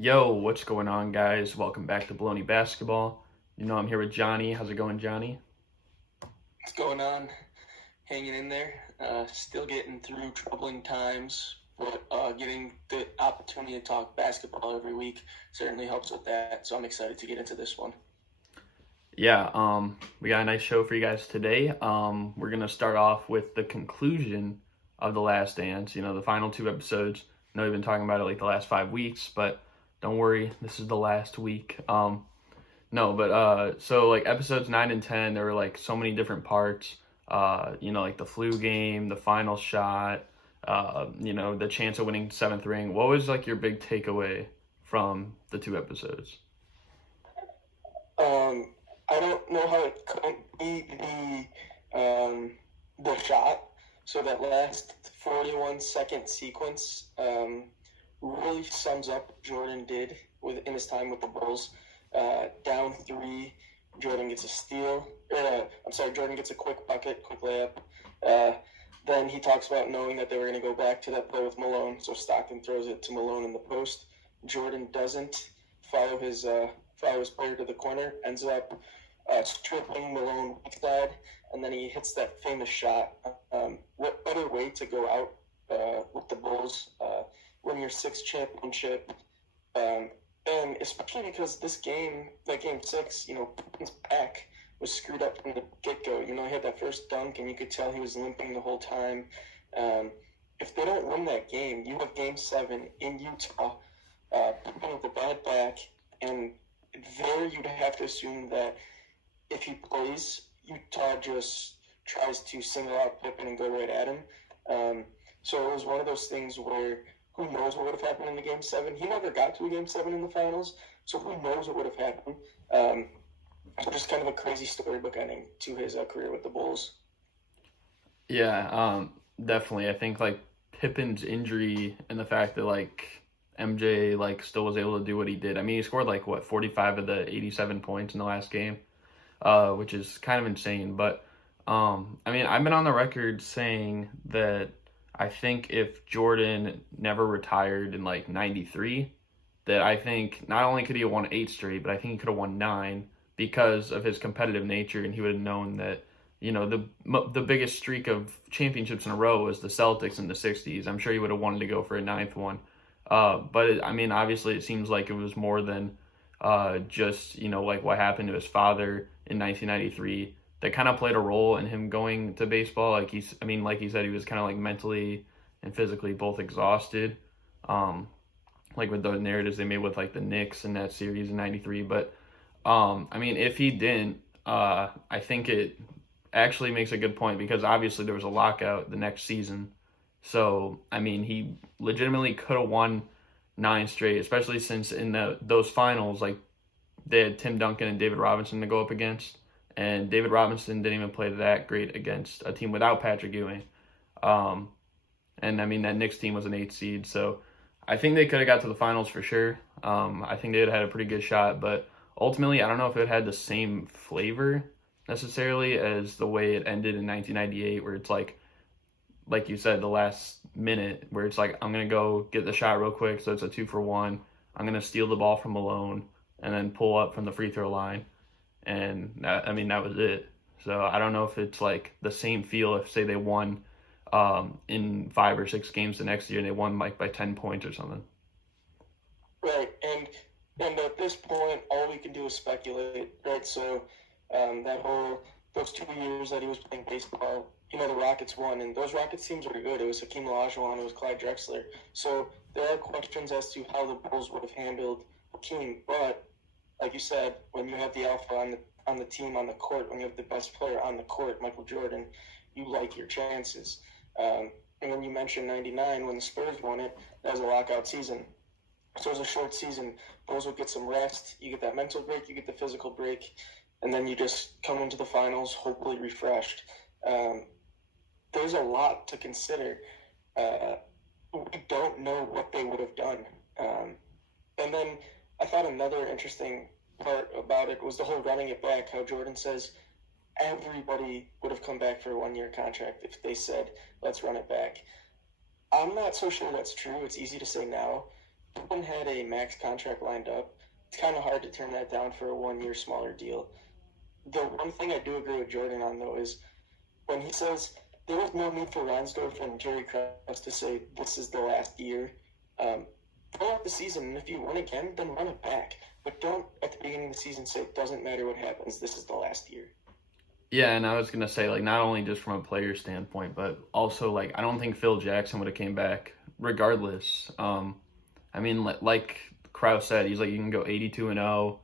Yo, what's going on, guys? Welcome back to Bullony Basketball. I'm here with Johnny. How's it going, Johnny? What's going on? Hanging in there. Still getting through troubling times, but getting the opportunity to talk basketball every week certainly helps with that. So I'm excited to get into this one. Yeah, we got a nice show for you guys today. We're gonna start off with the conclusion of The Last Dance. The final two episodes. I know we've been talking about it like the last 5 weeks, but don't worry, this is the last week. No, but so like episodes 9 and 10, there were like so many different parts. Like the flu game, the final shot, the chance of winning seventh ring. What was like your big takeaway from the two episodes? I don't know how it couldn't be the shot. So that last 41-second sequence really sums up what Jordan did in his time with the Bulls. Down three, Jordan gets a steal. Jordan gets a quick bucket, quick layup. Then he talks about knowing that they were going to go back to that play with Malone. So Stockton throws it to Malone in the post. Jordan doesn't follow his player to the corner, ends up stripping Malone weak side, and then he hits that famous shot. What better way to go out with the Bulls, win your sixth championship, and especially because that game six, his back was screwed up from the get-go. He had that first dunk, and you could tell he was limping the whole time. If they don't win that game, you have game seven in Utah, with a bad back, and there you'd have to assume that if he plays, Utah just tries to single out Pippen and go right at him. So it was one of those things where who knows what would have happened in the game seven. He never got to a game seven in the finals, so who knows what would have happened. So just kind of a crazy storybook ending to his career with the Bulls. Yeah, definitely. I think like Pippen's injury and the fact that like MJ like still was able to do what he did. I mean, he scored like what 45 of the 87 points in the last game, which is kind of insane. But I mean, I've been on the record saying that I think if Jordan never retired in like 93, that I think not only could he have won 8 straight, but I think he could have won 9 because of his competitive nature, and he would have known that the biggest streak of championships in a row was the Celtics in the 60s. I'm sure he would have wanted to go for a ninth one. I mean, obviously it seems like it was more than just, like what happened to his father in 1993 that kind of played a role in him going to baseball. Like like he said, he was kind of like mentally and physically both exhausted. Like with the narratives they made with like the Knicks in that series in 93. But, I mean, if he didn't, I think it actually makes a good point because obviously there was a lockout the next season. So, I mean, he legitimately could have won 9 straight, especially since in those finals, like they had Tim Duncan and David Robinson to go up against, and David Robinson didn't even play that great against a team without Patrick Ewing. And I mean, that Knicks team was an 8 seed, so I think they could have got to the finals for sure. I think they'd had a pretty good shot, but ultimately, I don't know if it had the same flavor necessarily as the way it ended in 1998, where it's like you said, the last minute where it's like, I'm going to go get the shot real quick. So it's a 2-for-1. I'm going to steal the ball from Malone and then pull up from the free throw line. And that was it. So I don't know if it's like the same feel if say they won in 5 or 6 games the next year and they won like by 10 points or something. Right. And at this point, all we can do is speculate, right? So those 2 years that he was playing baseball, the Rockets won, and those Rockets teams were good. It was Hakeem Olajuwon, it was Clyde Drexler. So there are questions as to how the Bulls would have handled Hakeem. But like you said, when you have the alpha on the team on the court, when you have the best player on the court, Michael Jordan, you like your chances. And when you mentioned '99 when the Spurs won it, that was a lockout season. So it was a short season. Bulls would get some rest. You get that mental break, you get the physical break, and then you just come into the finals hopefully refreshed. There's a lot to consider. We don't know what they would have done. And then I thought another interesting part about it was the whole running it back, how Jordan says everybody would have come back for a 1-year contract if they said, let's run it back. I'm not so sure that's true. It's easy to say now. Pippen had a max contract lined up. It's kind of hard to turn that down for a 1-year smaller deal. The one thing I do agree with Jordan on, though, is when he says there was no need for Reinsdorf and Jerry Krause to say this is the last year. Go out the season, and if you win again, then run it back. But don't, at the beginning of the season, say it doesn't matter what happens, this is the last year. Yeah, and I was gonna say, like, not only just from a player standpoint, but also, like, I don't think Phil Jackson would have came back regardless. I mean, like Krause said, he's like, you can go 82-0,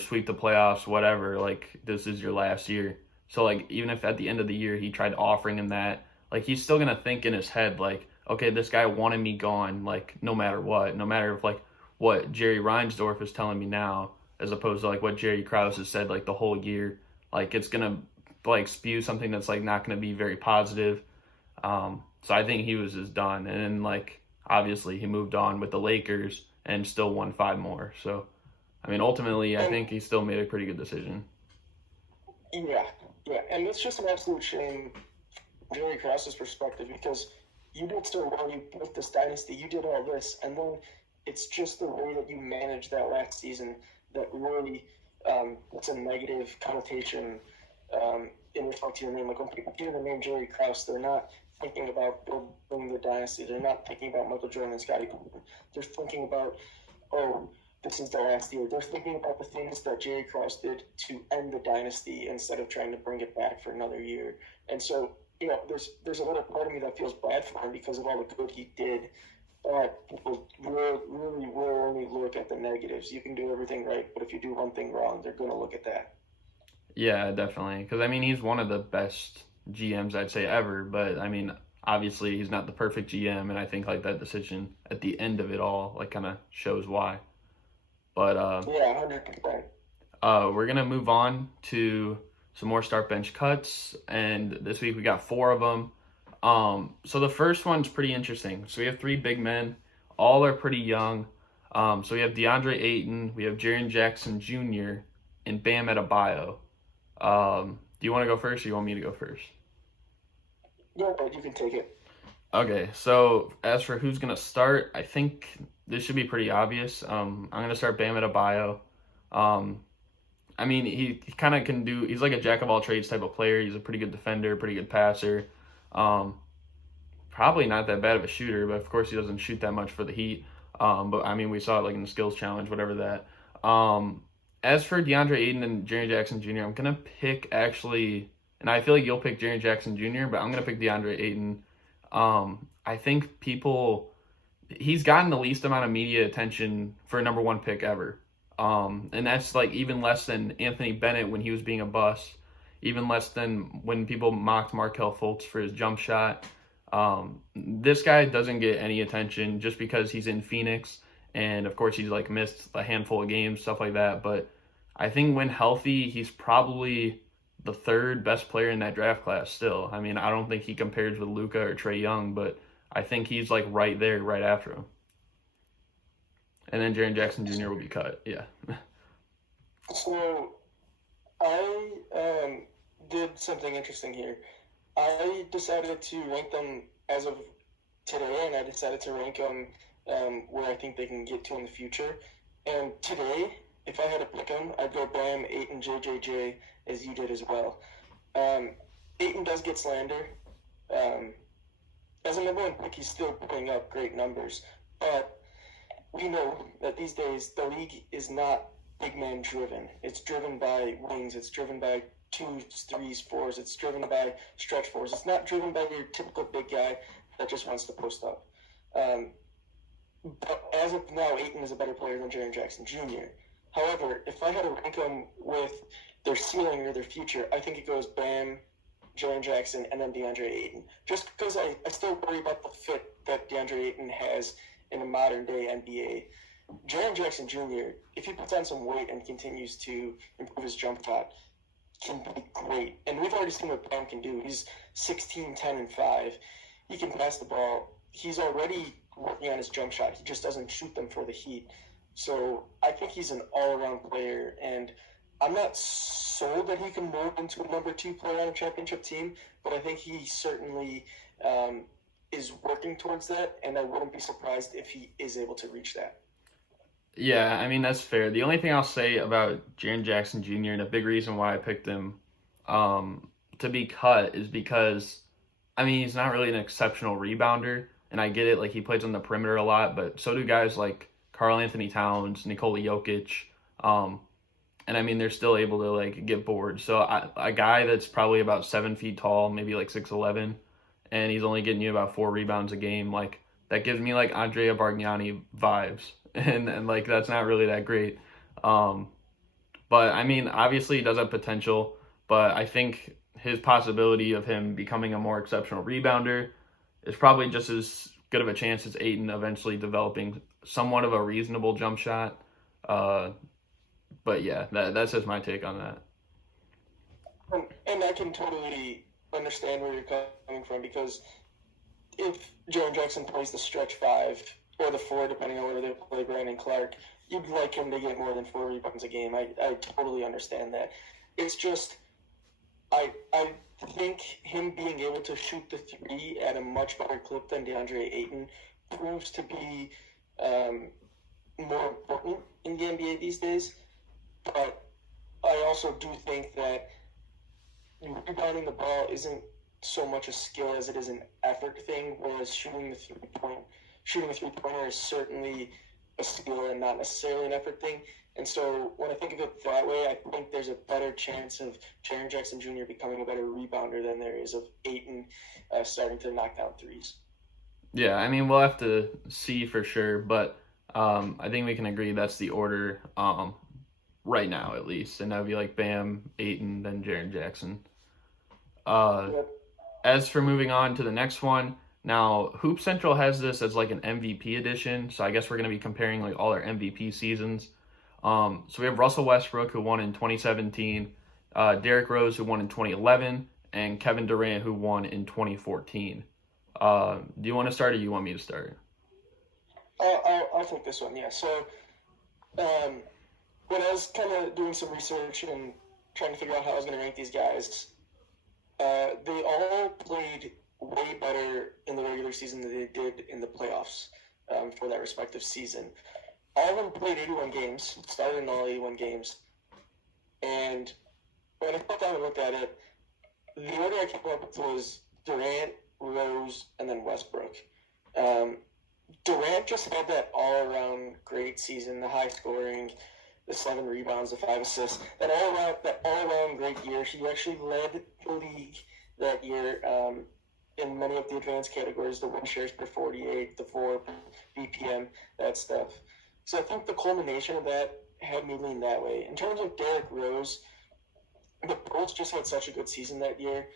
sweep the playoffs, whatever. Like, this is your last year. So, like, even if at the end of the year he tried offering him that, like, he's still gonna think in his head, like, okay, this guy wanted me gone, like, no matter what, no matter if, like, what Jerry Reinsdorf is telling me now, as opposed to, like, what Jerry Krause has said, like, the whole year. Like, it's gonna like spew something that's like not going to be very positive. So I think he was just done. And then, like, obviously he moved on with the Lakers and still won 5 more. So, I mean, ultimately, I think he still made a pretty good decision. Yeah. And it's just an absolute shame from Jerry Krause's perspective because you did so well, you built this dynasty, you did all this, and then it's just the way that you managed that last season that really it's a negative connotation in respect to your name. Like when people hear the name Jerry Krause, they're not thinking about building the dynasty. They're not thinking about Michael Jordan and Scottie Pippen. They're thinking about, oh, this is the last year. They're thinking about the things that Jerry Krause did to end the dynasty instead of trying to bring it back for another year. And so, there's a little part of me that feels bad for him because of all the good he did. But people really will only look at the negatives. You can do everything right, but if you do one thing wrong, they're going to look at that. Yeah, definitely. Because, I mean, he's one of the best GMs, I'd say, ever. But, I mean, obviously he's not the perfect GM. And I think, like, that decision at the end of it all, like, kind of shows why. But, yeah, 100%. We're going to move on to some more start bench cuts. And this week we got 4 of them. So the first one's pretty interesting. So we have 3 big men. All are pretty young. So we have DeAndre Ayton, we have Jaren Jackson Jr., and Bam Adebayo. Do you want to go first or you want me to go first? Yeah, but you can take it. Okay, so as for who's going to start, I think this should be pretty obvious. I'm going to start Bam Adebayo. I mean, he kind of can do, he's like a jack-of-all-trades type of player. He's a pretty good defender, pretty good passer. Probably not that bad of a shooter, but of course he doesn't shoot that much for the Heat. But I mean, we saw it like in the skills challenge, whatever that. As for DeAndre Ayton and Jaren Jackson Jr., I'm going to pick actually, and I feel like you'll pick Jaren Jackson Jr., but I'm going to pick DeAndre Ayton. I think he's gotten the least amount of media attention for a number 1 pick ever. And that's like even less than Anthony Bennett when he was being a bust, even less than when people mocked Markelle Fultz for his jump shot. This guy doesn't get any attention just because he's in Phoenix. And of course he's like missed a handful of games, stuff like that. But I think when healthy, he's probably the 3rd best player in that draft class still. I mean, I don't think he compares with Luka or Trae Young, but I think he's like right there, right after him. And then Jaren Jackson Jr. will be cut. Yeah. So I did something interesting here. I decided to rank them as of today, and I decided to rank them where I think they can get to in the future. And today, if I had to pick them, I'd go Bam, Ayton, JJJ, as you did as well. Ayton does get slander. As a number 1 pick, he's still putting up great numbers. But we know that these days the league is not big man driven. It's driven by wings. It's driven by 2s, 3s, 4s. It's driven by stretch 4s. It's not driven by your typical big guy that just wants to post up. But as of now, Ayton is a better player than Jaren Jackson Jr. However, if I had to rank them with their ceiling or their future, I think it goes Bam, Jaren Jackson, and then DeAndre Ayton. Just because I still worry about the fit that DeAndre Ayton has in a modern-day NBA. Jaren Jackson Jr., if he puts on some weight and continues to improve his jump shot, can be great. And we've already seen what Bam can do. He's 16, 10, and 5. He can pass the ball. He's already working on his jump shot. He just doesn't shoot them for the Heat. So I think he's an all-around player, and I'm not sold that he can mold into a number 2 player on a championship team, but I think he certainly is working towards that, and I wouldn't be surprised if he is able to reach that. Yeah, I mean, that's fair. The only thing I'll say about Jaren Jackson Jr. and a big reason why I picked him to be cut is because, I mean, he's not really an exceptional rebounder, and I get it, like, he plays on the perimeter a lot, but so do guys like Karl Anthony Towns, Nikola Jokic, and I mean, they're still able to, like, get bored. So a guy that's probably about 7 feet tall, maybe like 6'11", and he's only getting you about 4 rebounds a game, like, that gives me, like, Andrea Bargnani vibes. And like that's not really that great. But I mean, obviously he does have potential, but I think his possibility of him becoming a more exceptional rebounder is probably just as good of a chance as Ayton eventually developing somewhat of a reasonable jump shot. But yeah, that's just my take on that. And I can totally understand where you're coming from, because if Jaren Jackson plays the stretch 5 or the 4, depending on whether they play Brandon Clark, you'd like him to get more than 4 rebounds a game. I totally understand that. It's just, I think him being able to shoot the 3 at a much better clip than DeAndre Ayton proves to be more important in the NBA these days. But I also do think that rebounding the ball isn't so much a skill as it is an effort thing, whereas shooting a three-pointer is certainly a skill and not necessarily an effort thing. And so when I think of it that way, I think there's a better chance of Jaren Jackson Jr. becoming a better rebounder than there is of Ayton starting to knock down threes. Yeah, I mean, we'll have to see for sure, but I think we can agree that's the order right now, at least. And that would be like Bam, Ayton, then Jaren Jackson. Yep. As for moving on to the next one, now Hoop Central has this as like an MVP edition, so I guess we're going to be comparing like all our MVP seasons. So we have Russell Westbrook, who won in 2017, Derrick Rose, who won in 2011, and Kevin Durant, who won in 2014. Do you want to start, or do you want me to start? I'll take this one, yeah. So when I was kind of doing some research and trying to figure out how I was going to rank these guys, they all played way better in the regular season than they did in the playoffs for that respective season. All of them played 81 games, started in all 81 games. And when I sat down and looked at it, the order I came up with was Durant, Rose, and then Westbrook. Durant just had that all-around great season, the high scoring, the 7 rebounds, the 5 assists, that all-around great year. He actually led the league that year in many of the advanced categories, the win shares per 48, the 4 BPM, that stuff. So I think the culmination of that had me lean that way. In terms of Derrick Rose, the Bulls just had such a good season that year.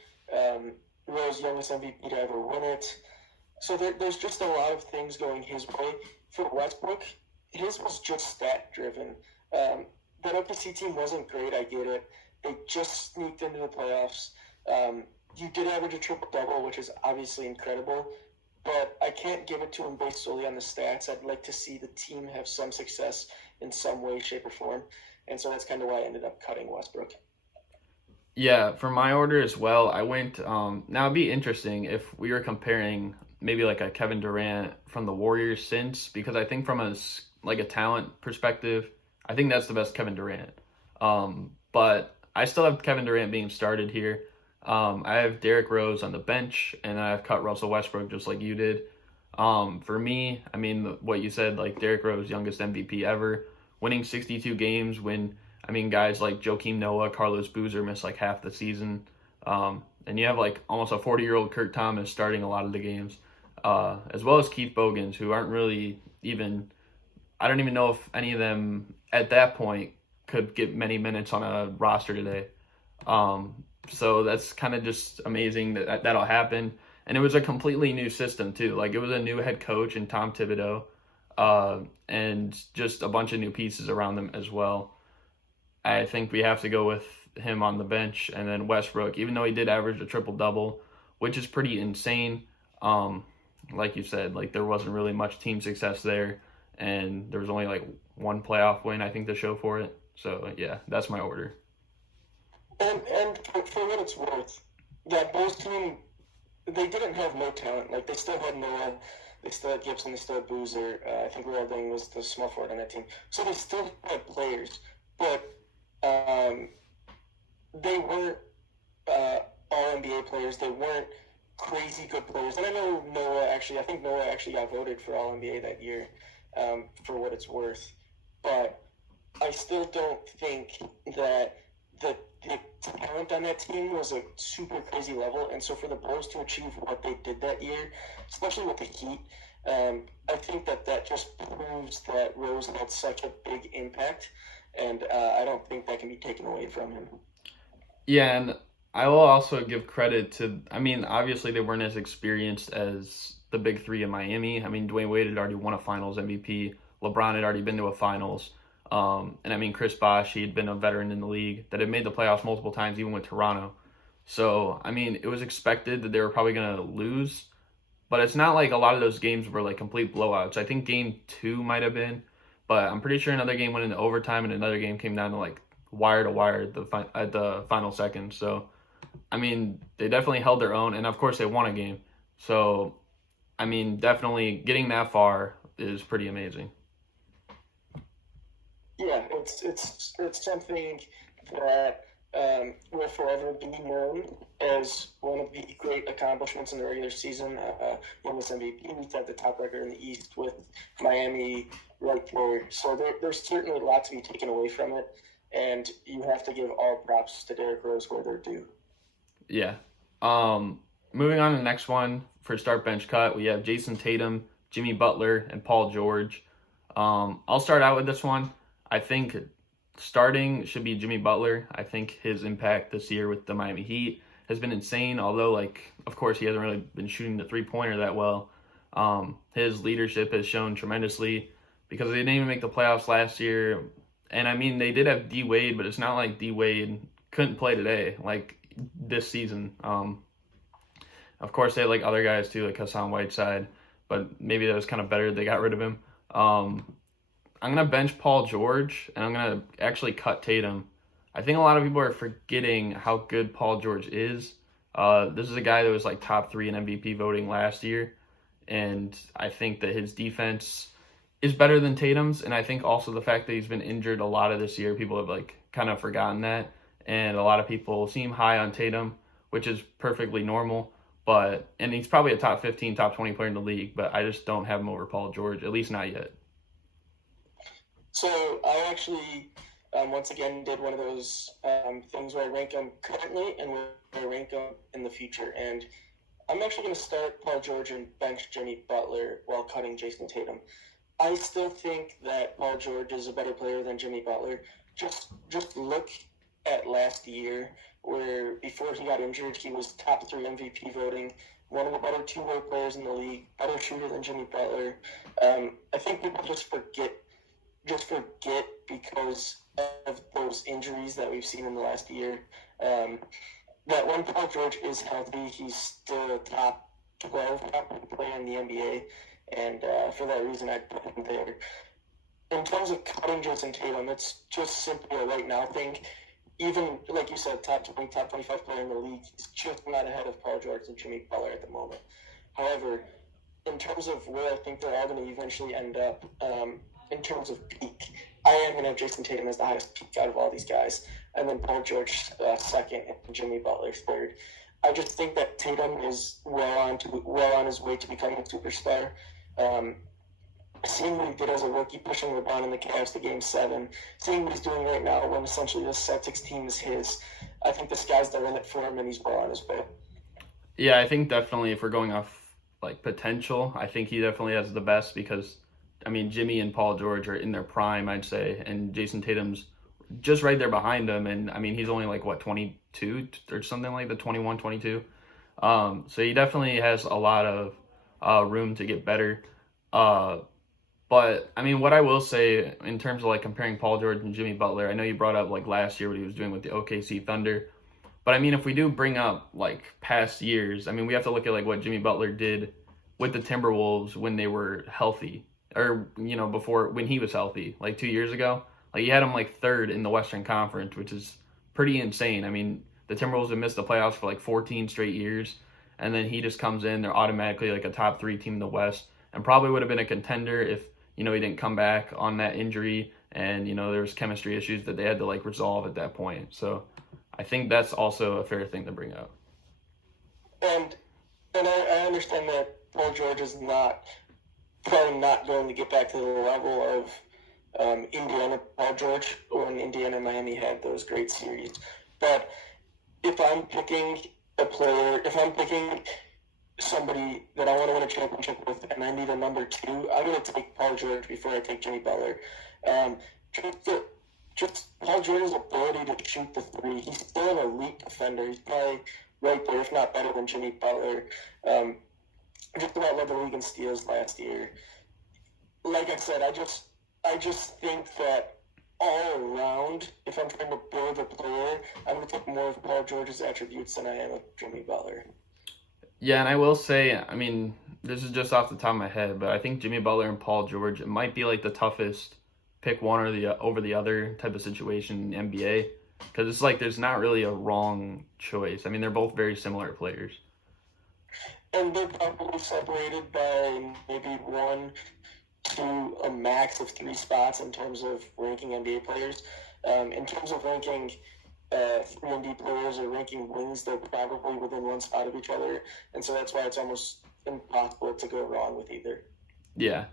Rose, youngest MVP to ever win it. So there's just a lot of things going his way. For Westbrook, his was just stat-driven. That OKC team wasn't great, I get it. They just sneaked into the playoffs. You did average a triple-double, which is obviously incredible, but I can't give it to him based solely on the stats. I'd like to see the team have some success in some way, shape, or form, and so that's kind of why I ended up cutting Westbrook. Yeah, for my order as well, I went, now it'd be interesting if we were comparing maybe like a Kevin Durant from the Warriors since, because I think from a talent perspective, I think that's the best Kevin Durant. But I still have Kevin Durant being started here. I have Derrick Rose on the bench, and I've cut Russell Westbrook just like you did. For me, I mean, what you said, like Derrick Rose, youngest MVP ever, winning 62 games when, I mean, guys like Joakim Noah, Carlos Boozer missed like half the season. And you have like almost a 40-year-old Kurt Thomas starting a lot of the games, as well as Keith Bogans, who aren't really even, I don't even know if any of them at that point could get many minutes on a roster today. So that's kind of just amazing that'll happen. And it was a completely new system too. Like it was a new head coach in Tom Thibodeau, and just a bunch of new pieces around them as well. I think we have to go with him on the bench, and then Westbrook, even though he did average a triple-double, which is pretty insane. Like you said, like there wasn't really much team success there, and there was only like one playoff win, I think, to show for it. So yeah, that's my order. And for what it's worth, that Bulls team, they didn't have no talent. Like, they still had Noah, they still had Gibson, they still had Boozer. I think Ronaldinho was the small forward on that team. So they still had players, but they weren't all NBA players. They weren't crazy good players. And I know I think Noah actually got voted for All NBA that year, for what it's worth. But I still don't think that the talent on that team was a super crazy level. And so for the Bulls to achieve what they did that year, especially with the Heat, I think that just proves that Rose had such a big impact. And I don't think that can be taken away from him. Yeah, and I will also give credit to, I mean, obviously they weren't as experienced as the big three in Miami. I mean, Dwayne Wade had already won a finals MVP. LeBron had already been to a finals. And I mean, Chris Bosh, he had been a veteran in the league that had made the playoffs multiple times, even with Toronto. So, I mean, it was expected that they were probably going to lose. But it's not like a lot of those games were like complete blowouts. I think game 2 might have been. But I'm pretty sure another game went into overtime and another game came down to like wire to wire at the final second. So, I mean, they definitely held their own, and of course they won a game. So, I mean, definitely getting that far is pretty amazing. Yeah, it's something that will forever be known as one of the great accomplishments in the regular season. Won this MVP, set the top record in the East with Miami right there. So there's certainly a lot to be taken away from it, and you have to give all props to Derrick Rose where they're due. Yeah. Moving on to the next one for start bench cut, we have Jason Tatum, Jimmy Butler, and Paul George. I'll start out with this one. I think starting should be Jimmy Butler. I think his impact this year with the Miami Heat has been insane, although, like, of course, he hasn't really been shooting the three-pointer that well. His leadership has shown tremendously because they didn't even make the playoffs last year. And, I mean, they did have D. Wade, but it's not like D. Wade couldn't play today, like, this season. Of course, they had, like, other guys, too, like Hassan Whiteside, but maybe that was kind of better they got rid of him. I'm going to bench Paul George, and I'm going to actually cut Tatum. I think a lot of people are forgetting how good Paul George is. This is a guy that was like top 3 in MVP voting last year, and I think that his defense is better than Tatum's, and I think also the fact that he's been injured a lot of this year, people have like kind of forgotten that, and a lot of people seem high on Tatum, which is perfectly normal, and he's probably a top 15, top 20 player in the league, but I just don't have him over Paul George, at least not yet. So I actually, once again, did one of those things where I rank them currently and where I rank them in the future. And I'm actually going to start Paul George and bench Jimmy Butler while cutting Jason Tatum. I still think that Paul George is a better player than Jimmy Butler. Just look at last year, where before he got injured, he was top 3 MVP voting, one of the better two-way players in the league, better shooter than Jimmy Butler. I think people just forget because of those injuries that we've seen in the last year. That when Paul George is healthy, he's still a top 12 top player in the NBA, and for that reason, I'd put him there. In terms of cutting Jason Tatum, it's just simply a right now thing. Even, like you said, top 20, top 25 player in the league, he's just not ahead of Paul George and Jimmy Butler at the moment. However, in terms of where I think they're all going to eventually end up, in terms of peak, I am going to have Jason Tatum as the highest peak out of all these guys, and then Paul George second, and Jimmy Butler third. I just think that Tatum is well on his way to becoming a superstar. Seeing what he did as a rookie, pushing LeBron and the Cavs to Game 7, seeing what he's doing right now when essentially the Celtics team is his, I think the sky's the limit for him, and he's well on his way. Yeah, I think definitely if we're going off like potential, I think he definitely has the best because, I mean, Jimmy and Paul George are in their prime, I'd say, and Jason Tatum's just right there behind him, and I mean, he's only like, 22 or something like that, 21, 22. So he definitely has a lot of room to get better. But, I mean, what I will say in terms of like comparing Paul George and Jimmy Butler, I know you brought up like last year what he was doing with the OKC Thunder, but I mean, if we do bring up like past years, I mean, we have to look at like what Jimmy Butler did with the Timberwolves when they were healthy. Or, you know, before, when he was healthy, like 2 years ago. Like, he had him, like, third in the Western Conference, which is pretty insane. I mean, the Timberwolves have missed the playoffs for, like, 14 straight years. and then he just comes in. They're automatically like a top 3 team in the West, and probably would have been a contender if he didn't come back on that injury, and there was chemistry issues that they had to like resolve at that point. So I think that's also a fair thing to bring up. And I understand that Paul George is probably not going to get back to the level of Indiana Paul George when Indiana and Miami had those great series. But if I'm picking a player, if I'm picking somebody that I want to win a championship with and I need a number 2, I'm going to take Paul George before I take Jimmy Butler. Just Paul George's ability to shoot the 3. He's still an elite defender. He's probably right there, if not better than Jimmy Butler. Just about led the league in steals last year. Like I said, I just think that all around, if I'm trying to build a player, I'm going to take more of Paul George's attributes than I am of Jimmy Butler. Yeah, and I will say, I mean, this is just off the top of my head, but I think Jimmy Butler and Paul George, it might be like the toughest pick one or over the other type of situation in the NBA, because it's like there's not really a wrong choice. I mean, they're both very similar players. And they're probably separated by maybe 1 to a max of 3 spots in terms of ranking NBA players. In terms of ranking 3 players or ranking wins, they're probably within 1 spot of each other. And so that's why it's almost impossible to go wrong with either. Yeah.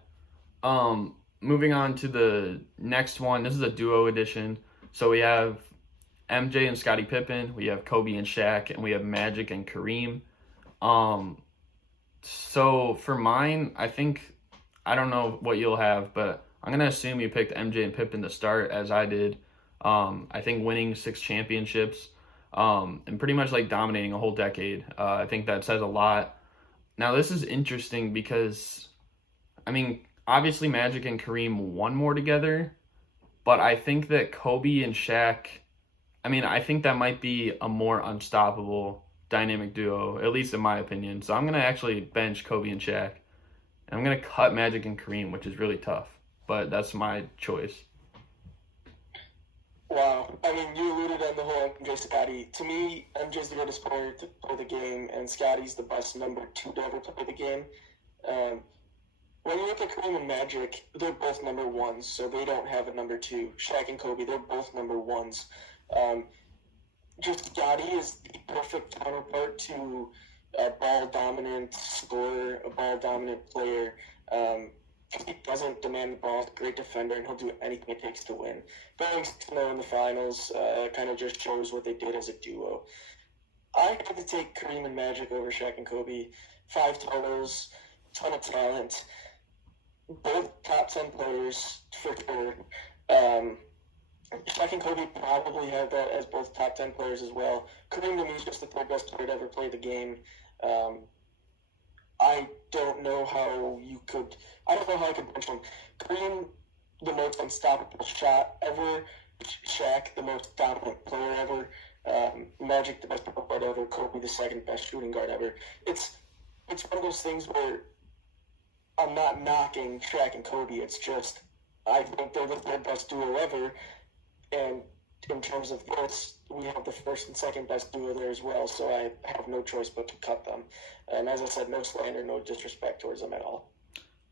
Moving on to the next one. This is a duo edition. So we have MJ and Scottie Pippen. We have Kobe and Shaq. And we have Magic and Kareem. So for mine, I don't know what you'll have, but I'm going to assume you picked MJ and Pippen to start, as I did. I think winning 6 championships and pretty much like dominating a whole decade. I think that says a lot. Now, this is interesting because, I mean, obviously Magic and Kareem won more together, but I think that Kobe and Shaq, I think that might be a more unstoppable dynamic duo, at least in my opinion. So I'm going to actually bench Kobe and Shaq. And I'm going to cut Magic and Kareem, which is really tough, but that's my choice. Wow. I mean, you alluded on the whole MJ Scottie. To me, MJ's the greatest player to play the game, and Scottie's the best number 2 to ever play the game. When you look at Kareem and Magic, they're both number 1s, so they don't have a number 2. Shaq and Kobe, they're both number 1s. Just Scottie is the perfect counterpart to a ball-dominant scorer, a ball-dominant player. He doesn't demand the ball, great defender, and he'll do anything it takes to win. Going 6-0 in the finals kind of just shows what they did as a duo. I had to take Kareem and Magic over Shaq and Kobe. 5 titles, ton of talent. Both top 10 players for sure. Shaq and Kobe probably have that as both top 10 players as well. Kareem to me is just the 3rd best player to ever play the game. I don't know how I could bench him. Kareem, the most unstoppable shot ever. Shaq, the most dominant player ever. Magic, the best point guard ever. Kobe, the 2nd best shooting guard ever. It's one of those things where I'm not knocking Shaq and Kobe. It's just I think they're the 3rd best duo ever. And in terms of this, we have the 1st and 2nd best duo there as well, so I have no choice but to cut them. And as I said, no slander, no disrespect towards them at all.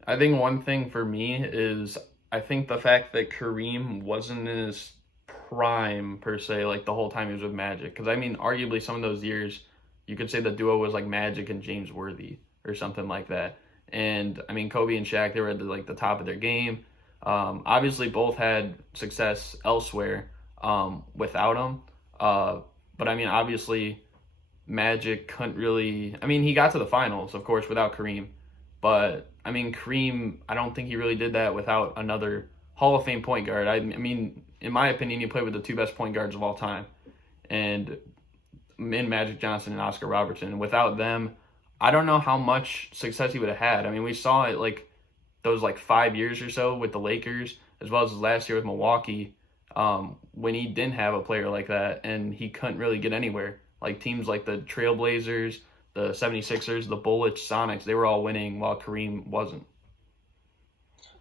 I think one thing for me is I think the fact that Kareem wasn't in his prime, per se, like the whole time he was with Magic. Because, arguably some of those years, you could say the duo was like Magic and James Worthy or something like that. And, Kobe and Shaq, they were at the top of their game. Obviously, both had success elsewhere without him. But, obviously, Magic couldn't really... he got to the finals, of course, without Kareem. But, Kareem, I don't think he really did that without another Hall of Fame point guard. In my opinion, he played with the 2 best point guards of all time. And in Magic Johnson and Oscar Robertson. And without them, I don't know how much success he would have had. We saw it, those 5 years or so with the Lakers, as well as his last year with Milwaukee, when he didn't have a player like that and he couldn't really get anywhere. Teams like the Trailblazers, the 76ers, the Bullets, Sonics, they were all winning while Kareem wasn't.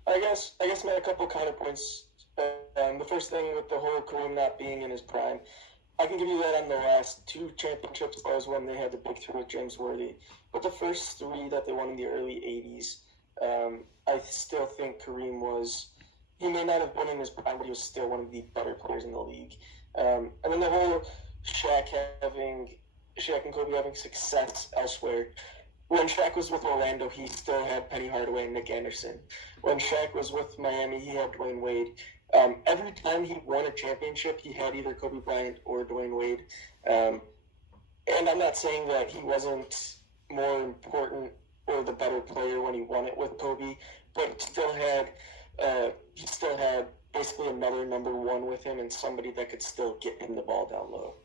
I guess I made a couple counterpoints. The first thing with the whole Kareem not being in his prime, I can give you that on the last 2 championships. That was when they had the big 3 with James Worthy. But the first 3 that they won in the early 80s, I still think Kareem was, he may not have been in his prime, but he was still one of the better players in the league. And then the whole Shaq and Kobe having success elsewhere. When Shaq was with Orlando, he still had Penny Hardaway and Nick Anderson. When Shaq was with Miami, he had Dwayne Wade. Every time he won a championship, he had either Kobe Bryant or Dwayne Wade. And I'm not saying that he wasn't more important or the better player when he won it with Kobe, but he still had basically another number 1 with him and somebody that could still get him the ball down low.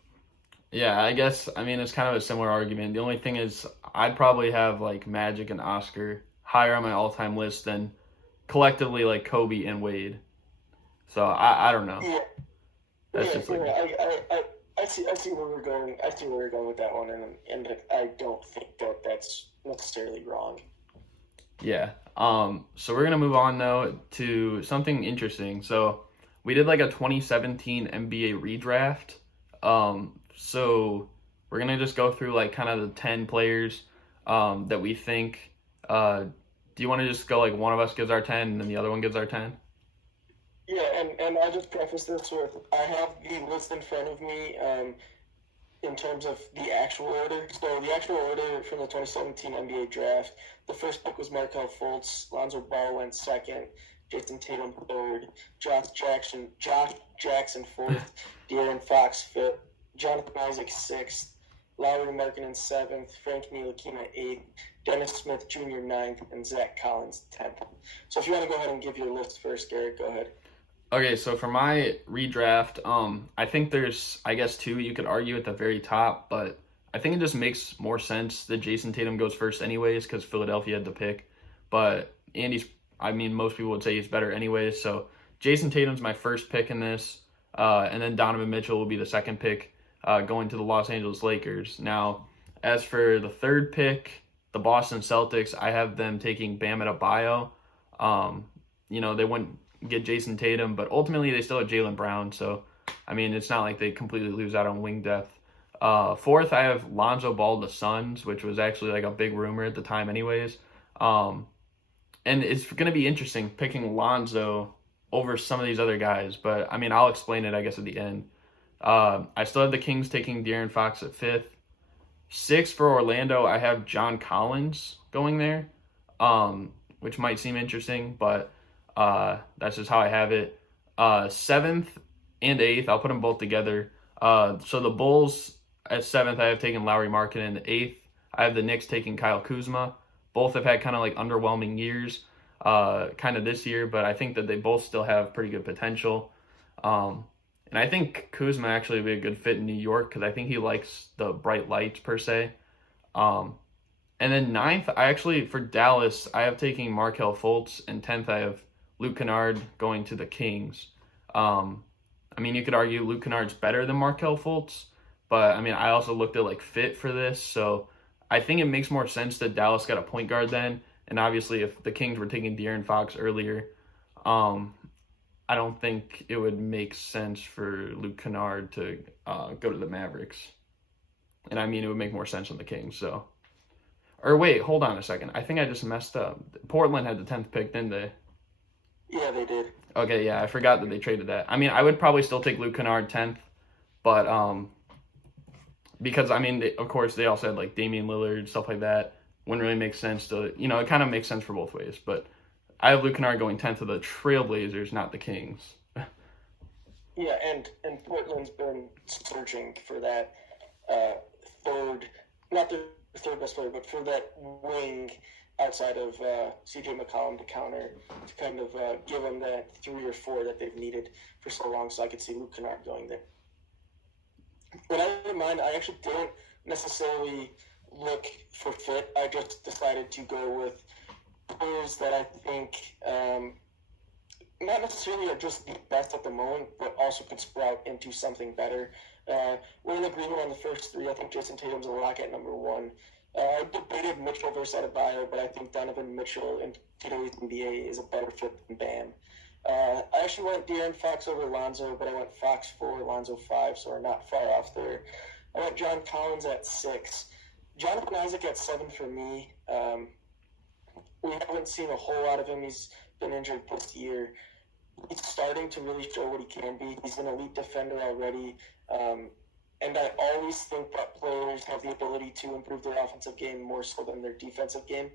Yeah, I guess, I mean, it's kind of a similar argument. The only thing is I'd probably have, like, Magic and Oscar higher on my all-time list than collectively, like, Kobe and Wade. So, I don't know. Yeah. That's just like... I see where we're going. I see where we're going with that one, and I don't think that that's necessarily wrong. Yeah. So we're going to move on, though, to something interesting. So, we did, like, a 2017 NBA redraft. So we're going to just go through like kind of the 10 players that we think. Do you want to just go like one of us gives our 10 and then the other one gives our 10? Yeah, and I'll just preface this with I have the list in front of me in terms of the actual order. So the actual order from the 2017 NBA draft, the first pick was Markelle Fultz, Lonzo Ball went second, Jason Tatum third, Josh Jackson fourth, De'Aaron Fox fifth, Jonathan Isaac 6th, Lauri Markkanen 7th, Frank Ntilikina 8th, Dennis Smith Jr. 9th, and Zach Collins 10th. So if you want to go ahead and give your list first, Garrett, go ahead. Okay, so for my redraft, I think there's, I guess, 2 you could argue at the very top, but I think it just makes more sense that Jason Tatum goes first anyways because Philadelphia had the pick. But most people would say he's better anyways. So Jason Tatum's my first pick in this, and then Donovan Mitchell will be the second pick. Going to the Los Angeles Lakers. Now, as for the third pick, the Boston Celtics, I have them taking Bam Adebayo. They wouldn't get Jason Tatum, but ultimately they still have Jaylen Brown. So, I mean, it's not like they completely lose out on wing depth. Fourth, I have Lonzo Ball, the Suns, which was actually like a big rumor at the time anyways. And it's going to be interesting picking Lonzo over some of these other guys. But, I mean, I'll explain it, I guess, at the end. I still have the Kings taking De'Aaron Fox at 5th. 6th for Orlando, I have John Collins going there, which might seem interesting, but that's just how I have it. 7th and 8th, I'll put them both together. So the Bulls at 7th, I have taken Lauri Markkanen. 8th, I have the Knicks taking Kyle Kuzma. Both have had kind of like underwhelming years kind of this year, but I think that they both still have pretty good potential. And I think Kuzma actually would be a good fit in New York because I think he likes the bright lights per se. And then 9th, for Dallas, I have taking Markelle Fultz. And 10th, I have Luke Kennard going to the Kings. You could argue Luke Kennard's better than Markelle Fultz. But, I also looked at like fit for this. So I think it makes more sense that Dallas got a point guard then. And obviously if the Kings were taking De'Aaron Fox earlier, I don't think it would make sense for Luke Kennard to go to the Mavericks. And it would make more sense on the Kings. So, or wait, hold on a second. I think I just messed up. Portland had the 10th pick, didn't they? Yeah, they did. Okay, yeah, I forgot that they traded that. I would probably still take Luke Kennard 10th, but because of course they also had like Damian Lillard, stuff like that. Wouldn't really make sense to, it kind of makes sense for both ways, but I have Luke Kennard going 10th to the Trailblazers, not the Kings. Yeah, and Portland's been searching for that not the third best player, but for that wing outside of C.J. McCollum to counter, to kind of give them that 3 or 4 that they've needed for so long, so I could see Luke Kennard going there. But I didn't mind. I actually didn't necessarily look for fit. I just decided to go with players that I think not necessarily are just the best at the moment, but also could sprout into something better. We're in agreement on the first 3. I think Jason Tatum's a lock at number 1. I debated Mitchell versus Adebayo, but I think Donovan Mitchell in today's NBA is a better fit than Bam. I actually went De'Aaron Fox over Lonzo, but I went Fox 4, Lonzo 5, so we're not far off there. I went John Collins at 6. Jonathan Isaac at 7 for me. We haven't seen a whole lot of him. He's been injured this year. He's starting to really show what he can be. He's an elite defender already. And I always think that players have the ability to improve their offensive game more so than their defensive game.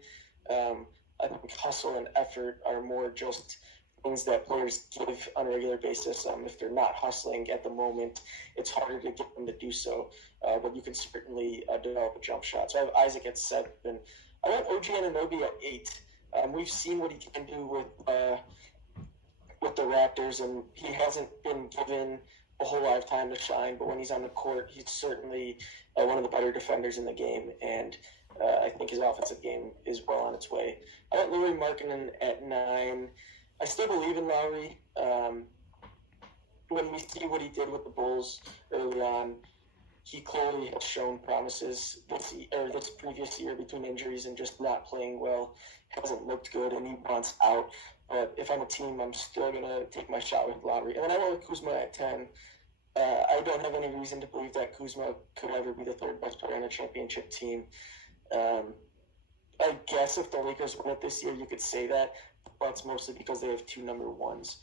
I think hustle and effort are more just things that players give on a regular basis. If they're not hustling at the moment, it's harder to get them to do so. But you can certainly develop a jump shot. So I have Isaac at 7. I went OG Anunoby at 8. We've seen what he can do with the Raptors, and he hasn't been given a whole lot of time to shine. But when he's on the court, he's certainly one of the better defenders in the game, and I think his offensive game is well on its way. I went Lauri Markkanen at 9. I still believe in Lowry. When we see what he did with the Bulls early on, he clearly has shown promises this previous year between injuries and just not playing well. Hasn't looked good, and he wants out. But if I'm a team, I'm still going to take my shot with Lowry. And then I went with Kuzma at 10. I don't have any reason to believe that Kuzma could ever be the third best player on a championship team. I guess if the Lakers win it this year, you could say that. But that's mostly because they have 2 number 1s.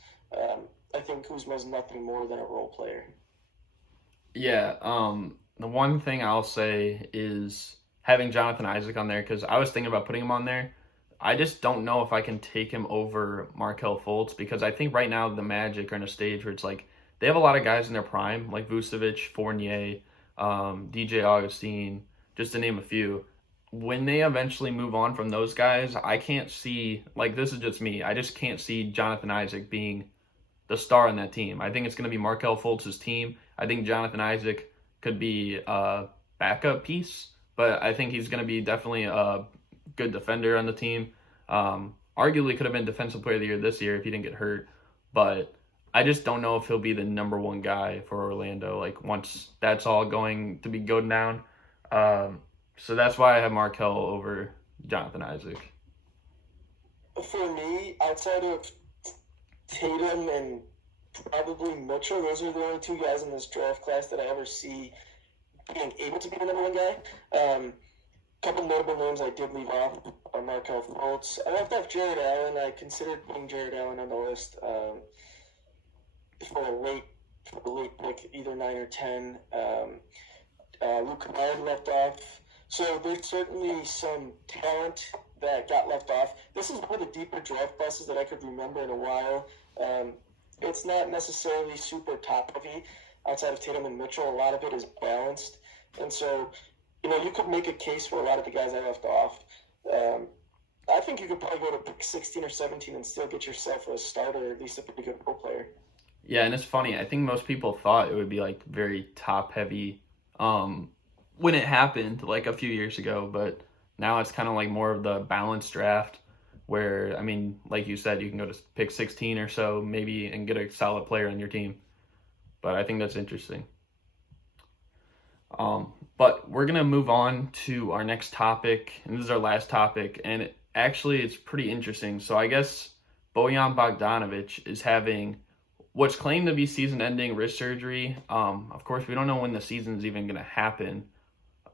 I think Kuzma is nothing more than a role player. Yeah, the one thing I'll say is having Jonathan Isaac on there, because I was thinking about putting him on there. I just don't know if I can take him over Markelle Fultz, because I think right now the Magic are in a stage where it's like they have a lot of guys in their prime, like Vucevic, Fournier, DJ Augustine, just to name a few. When they eventually move on from those guys, I can't see, like, this is just me, I just can't see Jonathan Isaac being the star on that team. I think it's going to be Markelle Fultz's team. I think Jonathan Isaac could be a backup piece, but I think he's going to be definitely a good defender on the team. Arguably could have been Defensive Player of the Year this year if he didn't get hurt, but I just don't know if he'll be the number 1 guy for Orlando, like, once that's all going to be going down. So that's why I have Markelle over Jonathan Isaac. For me, outside of Tatum and probably Mitchell, those are the only 2 guys in this draft class that I ever see being able to be the number 1 guy. Couple notable names I did leave off are Markelle Fultz. I left off Jared Allen. I considered putting Jared Allen on the list for a late pick, either 9 or 10. Luke Kennard left off. So there's certainly some talent that got left off. This is one of the deeper draft classes that I could remember in a while. It's not necessarily super top-heavy outside of Tatum and Mitchell. A lot of it is balanced. And so, you could make a case for a lot of the guys I left off. I think you could probably go to pick 16 or 17 and still get yourself a starter, or at least a pretty good role player. Yeah, and it's funny. I think most people thought it would be, like, very top-heavy when it happened, like, a few years ago. But now it's kind of like more of the balanced draft where, I mean, like you said, you can go to pick 16 or so maybe and get a solid player on your team. But I think that's interesting. But we're going to move on to our next topic, and this is our last topic, and it's pretty interesting. So I guess Bojan Bogdanovic is having what's claimed to be season-ending wrist surgery. Of course, we don't know when the season's even going to happen,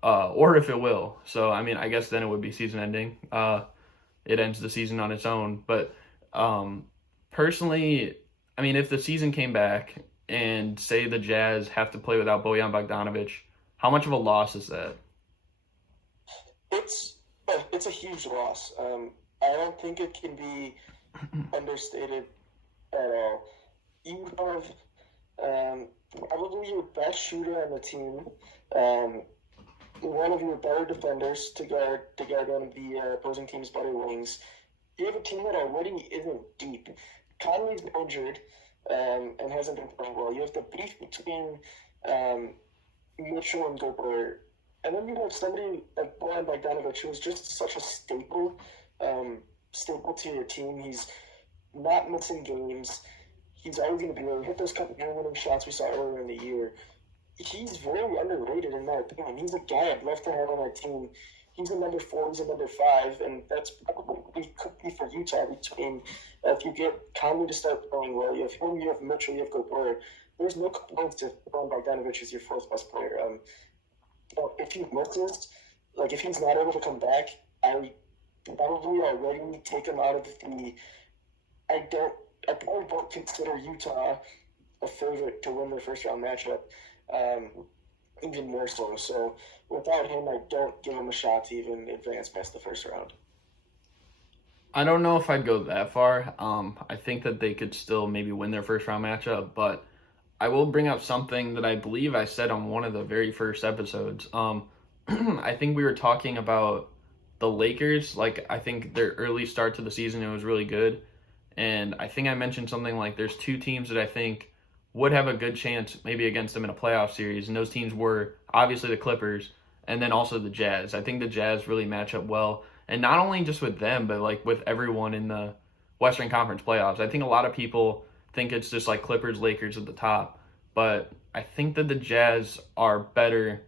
or if it will. So, I mean, I guess then it would be season-ending. It ends the season on its own. But personally, I mean, if the season came back and say the Jazz have to play without Bojan Bogdanovic, how much of a loss is that? It's a huge loss. I don't think it can be understated at all. You have probably your best shooter on the team, one of your better defenders to guard one of the opposing team's better wings. You have a team that already isn't deep. Conley's injured and hasn't been playing well. You have the beef between Mitchell and Gobert. And then you have somebody like Bojan Bogdanovic, who is just such a staple to your team. He's not missing games. He's always going to be there. He hit those couple game-winning shots we saw earlier in the year. He's very underrated in my opinion. He's a guy I'd love to have on my team. he's a number 4, he's a number 5, and that's probably could be for Utah between if you get Conley to start playing well, you have him, you have Mitchell, you have Gobert. There's no complaints to throwing Bogdanovic as your 4th best player. If he misses, like if he's not able to come back, I probably already take him out of the. I probably don't consider Utah a favorite to win their first round matchup, even more so. So without him, I don't give him a shot to even advance past the first round. I don't know if I'd go that far. I think that they could still maybe win their first round matchup, but I will bring up something that I believe I said on one of the very first episodes. I think we were talking about the Lakers. Like, I think their early start to the season, it was really good. And I think I mentioned something like there's 2 teams that I think would have a good chance maybe against them in a playoff series. And those teams were obviously the Clippers and then also the Jazz. I think the Jazz really match up well. And not only just with them, but like with everyone in the Western Conference playoffs. I think a lot of people think it's just like Clippers, Lakers at the top. But I think that the Jazz are better,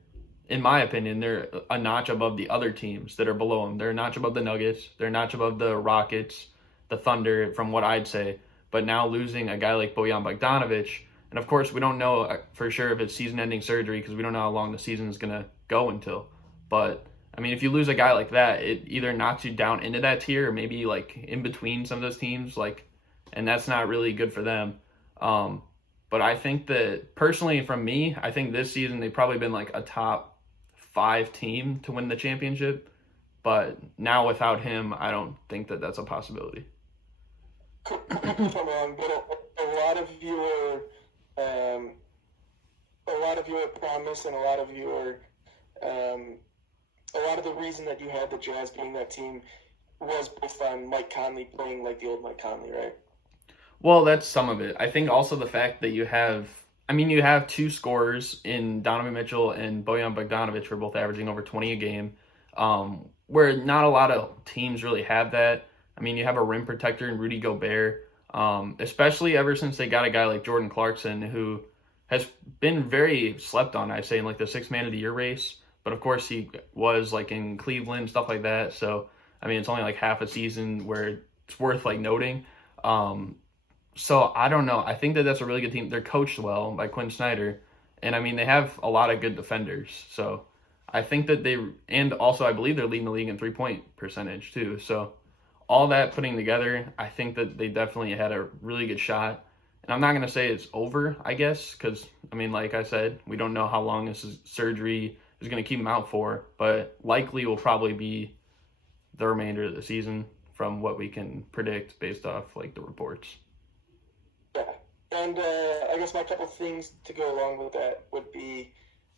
in my opinion. They're a notch above the other teams that are below them. They're a notch above the Nuggets. They're a notch above the Rockets, the Thunder, from what I'd say. But now losing a guy like Bojan Bogdanovic, and of course we don't know for sure if it's season-ending surgery because we don't know how long the season is going to go until. But, I mean, if you lose a guy like that, it either knocks you down into that tier or maybe like in between some of those teams, like, and that's not really good for them. But I think that, personally, from me, I think this season they've probably been like a top 5 team to win the championship. But now without him, I don't think that that's a possibility. Correct me if I'm wrong, but a lot of your promise and a lot of the reason that you had the Jazz being that team was based on Mike Conley playing like the old Mike Conley, right? Well, that's some of it. I think also the fact that you have 2 scorers in Donovan Mitchell and Bojan Bogdanovic who are both averaging over 20 a game, where not a lot of teams really have that. I mean, you have a rim protector in Rudy Gobert, especially ever since they got a guy like Jordan Clarkson, who has been very slept on, I say, in like the 6th Man of the Year race. But of course, he was like in Cleveland, stuff like that. So, I mean, it's only like half a season where it's worth like noting. So I don't know. I think that that's a really good team. They're coached well by Quinn Snyder. And I mean, they have a lot of good defenders. So I think that and also I believe they're leading the league in 3-point percentage too. So all that putting together, I think that they definitely had a really good shot. And I'm not going to say it's over, I guess, because, I mean, like I said, we don't know how long this surgery is going to keep him out for, but likely will probably be the remainder of the season from what we can predict based off, like, the reports. Yeah, and I guess my couple things to go along with that would be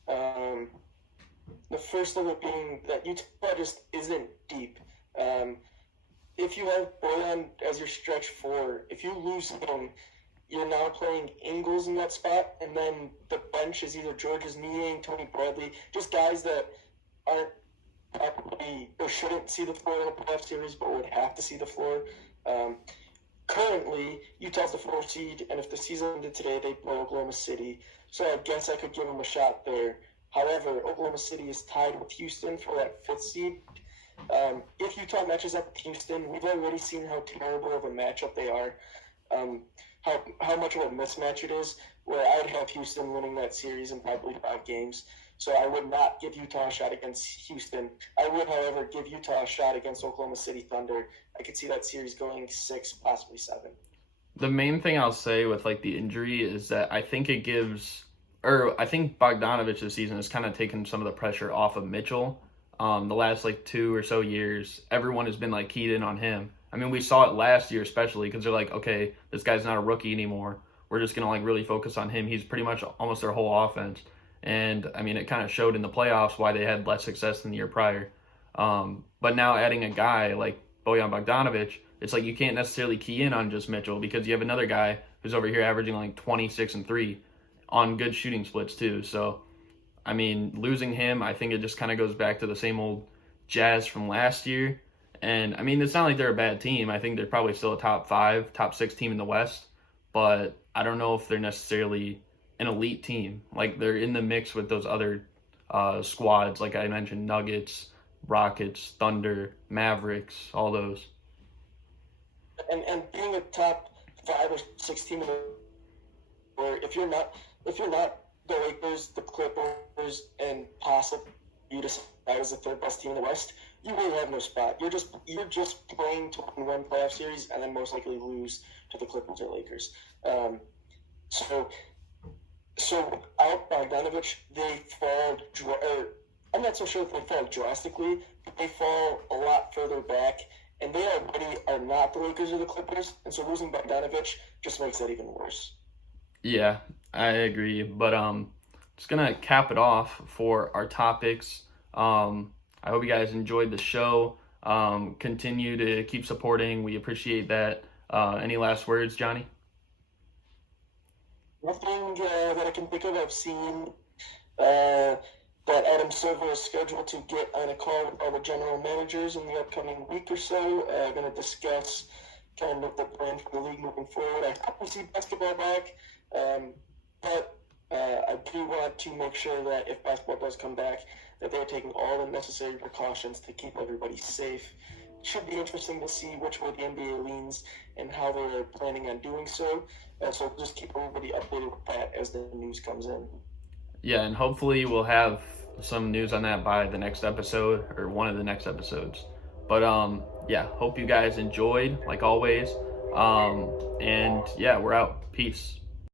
the first of it being that Utah just isn't deep. If you have Bojan as your stretch 4, if you lose him, you're now playing Ingles in that spot, and then the bench is either Georges Niang, Tony Bradley, just guys that aren't probably or shouldn't see the floor in the playoff series, but would have to see the floor. Currently, Utah's the 4th seed, and if the season ended today, they play Oklahoma City. So I guess I could give them a shot there. However, Oklahoma City is tied with Houston for that 5th seed. If Utah matches up with Houston, we've already seen how terrible of a matchup they are. How much of a mismatch it is, where I'd have Houston winning that series in probably 5 games. So I would not give Utah a shot against Houston. I would, however, give Utah a shot against Oklahoma City Thunder. I could see that series going 6, possibly 7. The main thing I'll say with like the injury is that I think I think Bogdanovic this season has kind of taken some of the pressure off of Mitchell. The last like 2 or so years, everyone has been like keyed in on him. I mean, we saw it last year especially because they're like, okay, this guy's not a rookie anymore. We're just going to like really focus on him. He's pretty much almost their whole offense. And I mean, it kind of showed in the playoffs why they had less success than the year prior. But now adding a guy like Bojan Bogdanovic, it's like you can't necessarily key in on just Mitchell because you have another guy who's over here averaging like 26 and 3 on good shooting splits too. So, I mean, losing him, I think it just kind of goes back to the same old Jazz from last year. And, I mean, it's not like they're a bad team. I think they're probably still a top 5, top 6 team in the West. But I don't know if they're necessarily an elite team. Like, they're in the mix with those other squads, like I mentioned, Nuggets, Rockets, Thunder, Mavericks, all those. And being a top 5 or 6 team in the, or if you're not the Lakers, the Clippers, and possibly you decide as the third best team in the West, you really have no spot. You're just playing to win one playoff series and then most likely lose to the Clippers or Lakers. So out Bogdanovic, they fall. I'm not so sure if they fall drastically, but they fall a lot further back, and they already are not the Lakers or the Clippers, and so losing Bogdanovic just makes that even worse. Yeah, I agree. But just gonna cap it off for our topics. I hope you guys enjoyed the show. Continue to keep supporting. We appreciate that. Any last words, Johnny? Nothing that I can think of. I've seen that Adam Silver is scheduled to get on a call with all the general managers in the upcoming week or so. Going to discuss kind of the plan for the league moving forward. I hope we see basketball back, but I do want to make sure that if basketball does come back, that they're taking all the necessary precautions to keep everybody safe. It should be interesting to see which way the NBA leans and how they're planning on doing so. So just keep everybody updated with that as the news comes in. Yeah, and hopefully we'll have some news on that by the next episode or one of the next episodes. But yeah, hope you guys enjoyed like always. And yeah, we're out. Peace.